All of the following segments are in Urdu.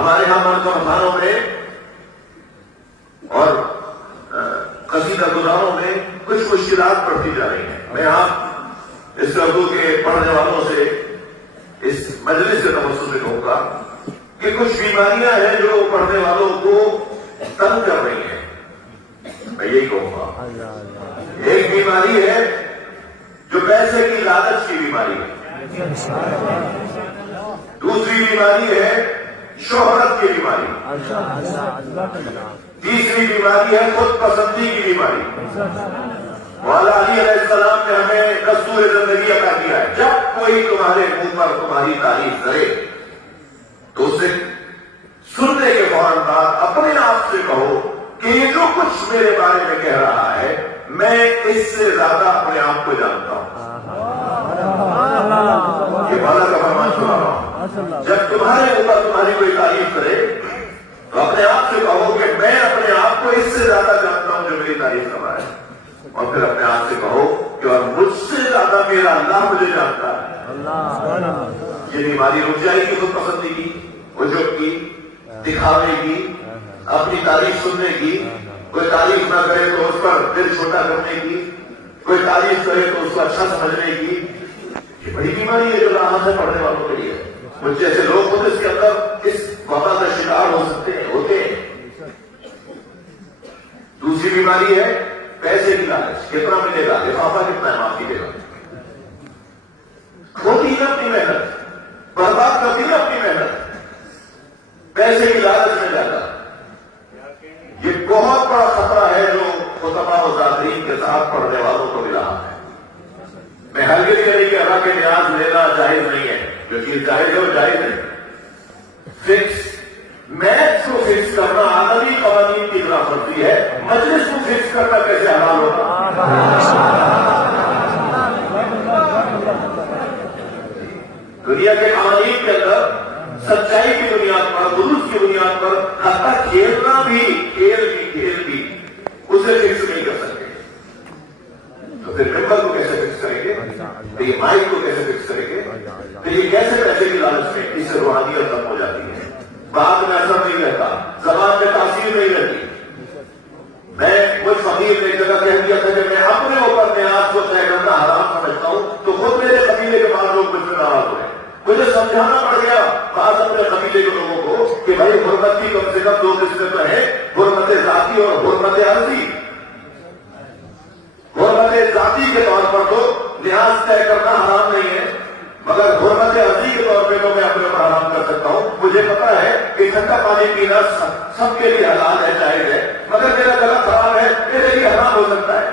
ہمارے یہاں مرد رمضانوں میں اور قصیدہ گزاروں میں کچھ مشکلات بڑھتی جا رہی ہیں. میں آپ اس اردو کے پڑھنے والوں سے اس مجلس کے توسط سے کہوں گا کہ کچھ بیماریاں ہیں جو پڑھنے والوں کو تنگ کر رہی ہیں. میں یہی کہوں گا ایک بیماری ہے جو پیسے کی لالچ کی بیماری ہے. دوسری بیماری ہے شہرت کی بیماری. تیسری بیماری ہے خود پسندی کی بیماری. مولا علی علیہ السلام نے ہمیں دستور زندگی عطا کیا ہے. جب کوئی تمہارے منہ پر تمہاری تعریف کرے تو اسے سننے کے فوراً بعد اپنے آپ سے کہو کہ یہ جو کچھ میرے بارے میں کہہ رہا ہے میں اس سے زیادہ اپنے آپ کو جانتا ہوں. یہ مولا کا فرمان سنا رہا ہوں. جب تمہارے اوپر تمہاری کوئی تعریف کرے تو اپنے آپ سے کہو کہ میں اپنے آپ کو اس سے زیادہ جانتا ہوں جو میری تعریف کر رہا ہے. اور پھر اپنے آپ سے کہو کہ اور مجھ سے زیادہ میرا اللہ مجھے جانتا ہے. یہ بیماری رک جائے گی خود پسندی کی, عجب کی, دکھاوے کی, اپنی تعریف سننے کی. کوئی تعریف نہ کرے تو اس پر دل چھوٹا کرنے کی, کوئی تعریف کرے تو اس کو اچھا سمجھنے کی. یہ بڑی بیماری ہے جو راحت سے پڑھنے والوں کے لیے. مجھ جیسے لوگ خود اس کے اندر اس وبا کا شکار ہو سکتے ہیں, ہوتے ہیں. دوسری بیماری ہے پیسے کی لالچ. کتنا ملے گا, لفافہ کتنا ہے, معاف کیجیے گا. کھوتی ہے اپنی محنت, برباد کرتی ہے اپنی محنت پیسے کی لالچ میں جاتا. یہ بہت بڑا خطرہ ہے جو خطبہ و ذاکرین کے ساتھ پڑھنے والوں کو ملا ہے. میں ہرگز یہ نہیں کہہ رہا کہ نیاز لینا جائز نہیں ہے. جو چیز جائز ہے وہ جائز ہے. فکس میچ کو فکس کرنا عالمی قوانین کی خلاف ورزی ہے. مجلس کو فکس کرنا کیسے حلال ہوگا؟ دنیا کے قوانین کے اندر سچائی کی بنیاد پر, درست کی بنیاد پر حتی کھیلنا بھی کھیل بھی اسے فکس نہیں کر سکتے. تو پھر ممبر کو کیسے فکس کریں گے, پھر یہ مائک کو کیسے فکس کریں گے, پھر یہ کیسے پیسے کی لالچ میں اس سے روحانیت ختم ہو جاتی ہے. بعد میں اثر نہیں رہتا, زبان میں تاثیر نہیں رہتی. میں کچھ فقیر نے ایک جگہ کہہ دیا تھا کہ میں اپنے اوپر نیاز کو طے کرنا حرام سمجھتا ہوں تو خود میرے قبیلے کے بعض لوگ مجھ سے ناراض ہوئے. مجھے سمجھانا پڑ گیا بعض اپنے قبیلے کے لوگوں کو کہ بھائی حرمت کی کم سے کم دو قسمیں تو ہے, حرمت ذاتی اور حرمت عرضی. حرمت ذاتی کے طور پر تو لحاظ طے کرنا حرام نہیں ہے, مگر حرمت عرضی کے طور پہ تو میں اپنے اوپر حرام کر سکتا ہوں. مجھے پتا ہے کہ ٹھنڈا پانی پینا سب کے لیے حلال ہے, جائز ہے, مگر میرا گلا خراب ہے, میرے لیے حرام ہو سکتا ہے.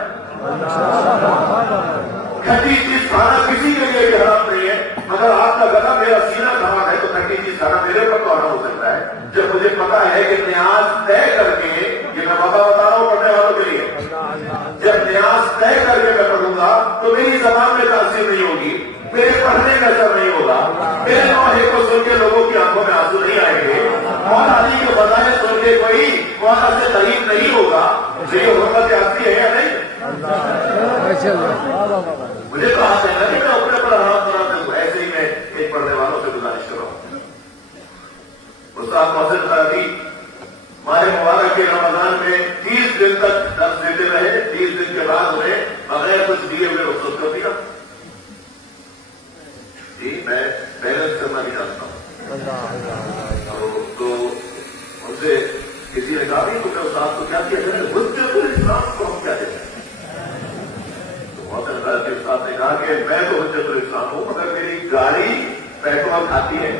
کھٹی چیز کھانا کسی کے لیے بھی حرام نہیں ہے, مگر آپ کا گلا, میرا سینہ خراب ہے تو کھٹی چیز کھانا میرے اوپر تو حرام ہو سکتا ہے. جب مجھے پتا ہے کہ نیاز طے کر کے, یہ میں بابا بتا رہا ہوں پڑھنے والوں کے لیے, جب نیاز طے کر کے میں پڑھوں گا تو میری زبان میں تاثیر نہیں ہوگی, میرے پڑھنے کا اثر نہیں ہوگا, میرے نوحے کو سن کے لوگوں کی آنکھوں میں آنسو نہیں آئیں گے, مولا علی کے بظاہر سن کے کوئی مولا سے قریب نہیں ہوگا. یہ حرمت آتی ہے یا نہیں؟ مجھے تو آپ کہنا کہ میں اپنے پر حرام بناتا ہوں. ایسے ہی میں ایک پڑھنے والوں سے گزارش کر رہا ہوں. استاد محسن قادری ماہ مبارک کے رمضان میں 30 دن تک درس دیتے رہے. 30 دن کے بعد انہیں بغیر کچھ دیے ہوئے رخصت کر دیا. جی میں بیلنس کرنا بھی جانتا ہوں. تو ان سے کسی نے کہا نہیں تو میں استاد کو کیا کیا کریں, حجت الاسلام کو ہم کیا دیتے ہیں. محسن قادری استاد نے کہا کہ میں تو حجت الاسلام ہوں, مگر میری گاڑی پیٹرول کھاتی ہے.